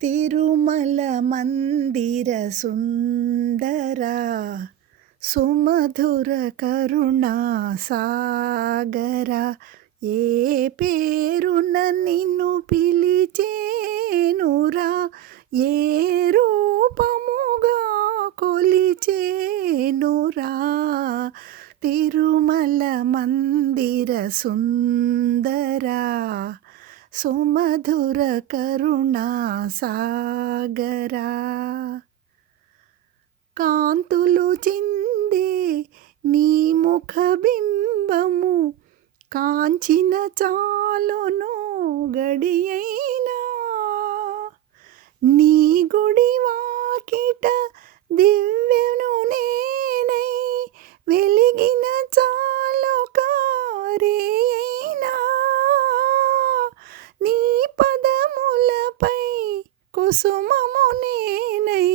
తిరుమల మందిర సుందరా సుమధుర కరుణా సాగరా, ఏ పేరున నిన్ను పిలిచేనురా, ఏ రూపముగా కొలిచేనురా. తిరుమల మందిర సుందరా సుమధుర కరుణా సాగరా. కాంతులు చిందే నీ ముఖ బింబము కాంచిన చాలును గడియైనా, నీ గుడి వాకిట దివ్యను నేనై వెలిగిన చాలొక రేయైనా, నీ పదములపై కుసుమము నేనై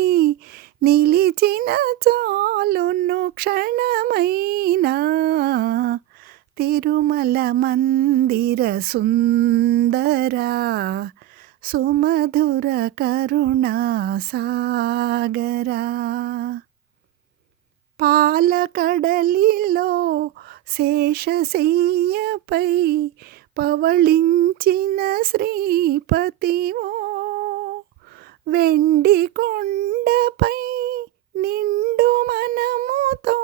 నిలిచిన చాలును క్షణమైనా. తిరుమల మందిర సుందరా సుమధుర కరుణా సాగరా. పాలకడలిలో శేషశయ్యపై పవళించిన శ్రీపతివో, వెండి కొండపై నిండు మనముతో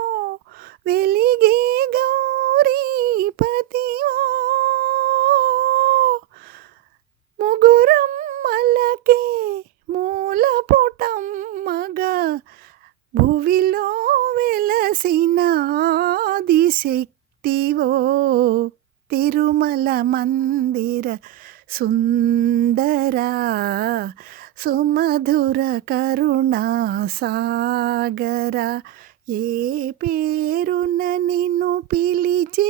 వెలిగే గౌరీపతివో, ముగురమ్మలకే మూలపుటమ్మగా భువిలో వెలసిన ఆదిశక్తివో. తిరుమల మందిర సుందరా సుమధుర కరుణా సాగరా, ఏ పేరున నిన్ను పిలిచేనురా,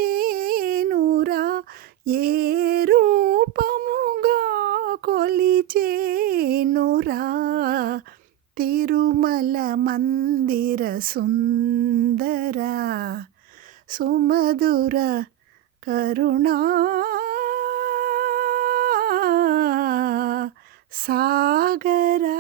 ఏ రూపముగా కొలిచేనురా. తిరుమల మందిర సుందరా సుమధుర కరుణా సాగరా.